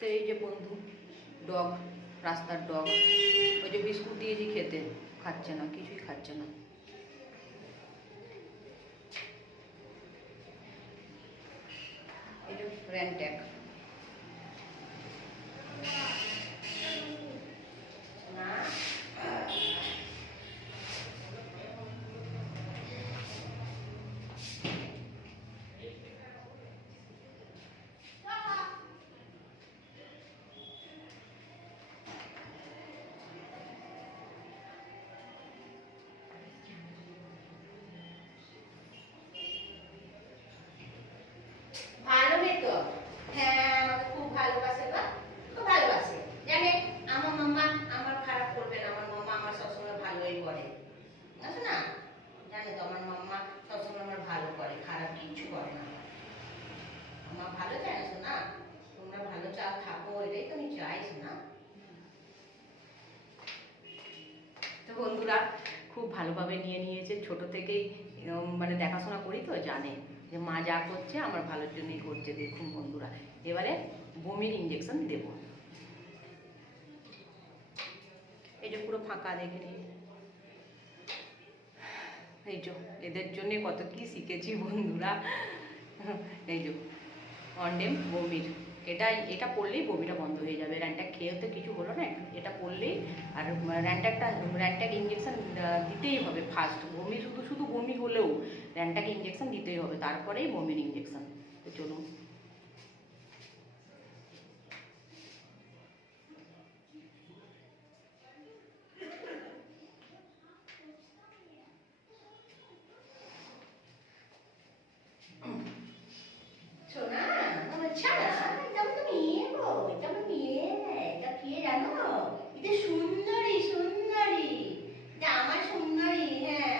তো এই যে বন্ধু ডগ, রাস্তার ডগ, ওই যে বিস্কুট দিয়েছি খেতে, খাচ্ছে না, কিছুই খাচ্ছে না। এই যে র্যান্ট্যাক, ভালো মেয়ে তো। হ্যাঁ, আমাকে খুব ভালোবাসে না, খুব ভালোবাসে, জানে আমার মাম্মা আমার খারাপ করবে না, আমার মাম্মা আমার সবসময় ভালোই করে, আছে না, জানে তো আমার মাম্মা সবসময় আমার ভালো করে, খারাপ কিছু করে না। আমার ভালো চায় না, তোমরা ভালো চাও, থাকো, এটাই তো আমি চাইছ না। তো বন্ধুরা খুব ভালোভাবে নিয়ে নিয়েছে, ছোট থেকেই মানে দেখাশোনা করি তো, জানে যে মা যা করছে আমার ভালোর জন্যই করছে। দেখুন বন্ধুরা, এবারে বমির ইঞ্জেকশন দেব। এই যে পুরো ফাঁকা, দেখে নিন। এই যে এদের জন্যে কত কি শিখেছি বন্ধুরা। এই যে অনডেম বমির, এটা পড়লেই বমিটা বন্ধ হয়ে যাবে। র্যান্ট্যাক খেয়ে তো কিছু হলো না, এটা পড়লেই। আর র্যান্ট্যাক ইঞ্জেকশন দিতেই হবে ফার্স্ট। বমি শুধু শুধু বমি হলেও র্যান্ট্যাক ইঞ্জেকশন দিতেই হবে, তারপরেই বমির ইঞ্জেকশন। তো চলুন। সোনা আমার ছাড়া, এটা তো মেয়ে গো, এটা আমার মেয়ে, এটা কে জানো? এটা সুন্দরী, সুন্দরী, এটা আমার সুন্দরী। হ্যাঁ,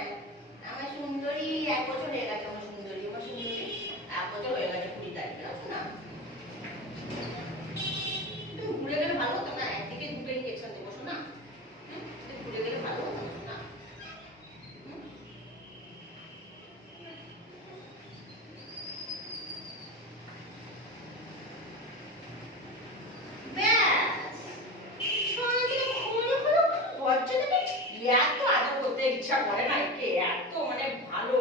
আমার সুন্দরী 1 বছর হয়ে গেছে। আমার সুন্দরী 1 বছর হয়ে গেছে 20 তারিখে, আছে না? তুমি ঘুরে গেলে ভালো হতো না, একদিকে 2টো ইঞ্জেকশন দেবো শোনা। তুমি ঘুরে গেলে ভালো হতো না। এত আদর করতে ইচ্ছা করে না, একে এত মানে ভালো,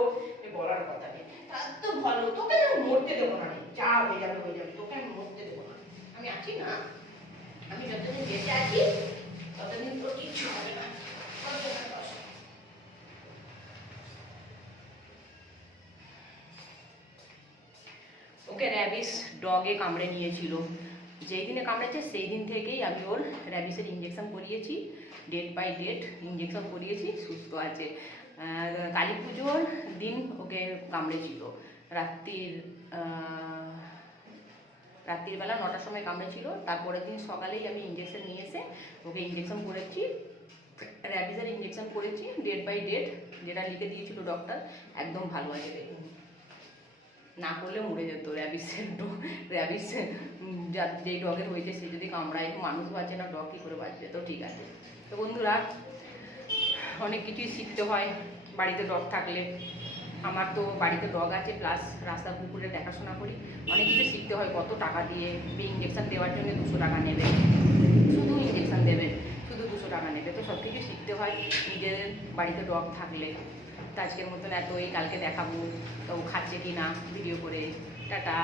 বলার কথা নেই। এত ভালো, তোকে মরতে দেবো না, যা হয়ে যাবে হয়ে যাবে, তোকে আমি মরতে দেবো না। আমি আছি না, আমি যতদিন বেঁচে আছি ততদিন তোর কিচ্ছু হবে না। ওকে র্যাবিস ডগে কামড়ে নিয়েছিল, যেই দিনে কামড়েছে সেই দিন থেকেই আমি ওর র্যাবিসের ইঞ্জেকশন করিয়েছি, ডেট বাই ডেট ইঞ্জেকশন করিয়েছি, সুস্থ আছে। কালী পুজোর দিন ওকে কামড়েছিল, রাত্রিবেলা 9টার সময় কামড়েছিল। তারপরের দিন সকালেই আমি ইঞ্জেকশন নিয়ে এসে ওকে ইঞ্জেকশন করেছি, র্যাবিসের ইঞ্জেকশন করেছি ডেট বাই ডেট, যেটা লিখে দিয়েছিল ডক্টর। একদম ভালো আছে, দেখুন। না করলে মরে যেত র্যাবিস যেই ডগের হয়েছে সে যদি কামড়ায়, মানুষ বাঁচে না, ডগ কী করে বাঁচবে? তো ঠিক আছে। তো বন্ধুরা অনেক কিছুই শিখতে হয় বাড়িতে ডগ থাকলে। আমার তো বাড়িতে ডগ আছে, প্লাস রাস্তার কুকুরে দেখাশোনা করি, অনেক কিছু শিখতে হয়। কত টাকা দিয়ে ইঞ্জেকশন দেওয়ার জন্য 200 টাকা নেবে, শুধু ইঞ্জেকশন দেবে, শুধু 200 টাকা নেবে। তো সব কিছু শিখতে হয় নিজের বাড়িতে ডগ থাকলে। তো আজকের মতন এতই, কালকে দেখাবো তো খাচ্ছে কি না ভিডিও করে। টাটা।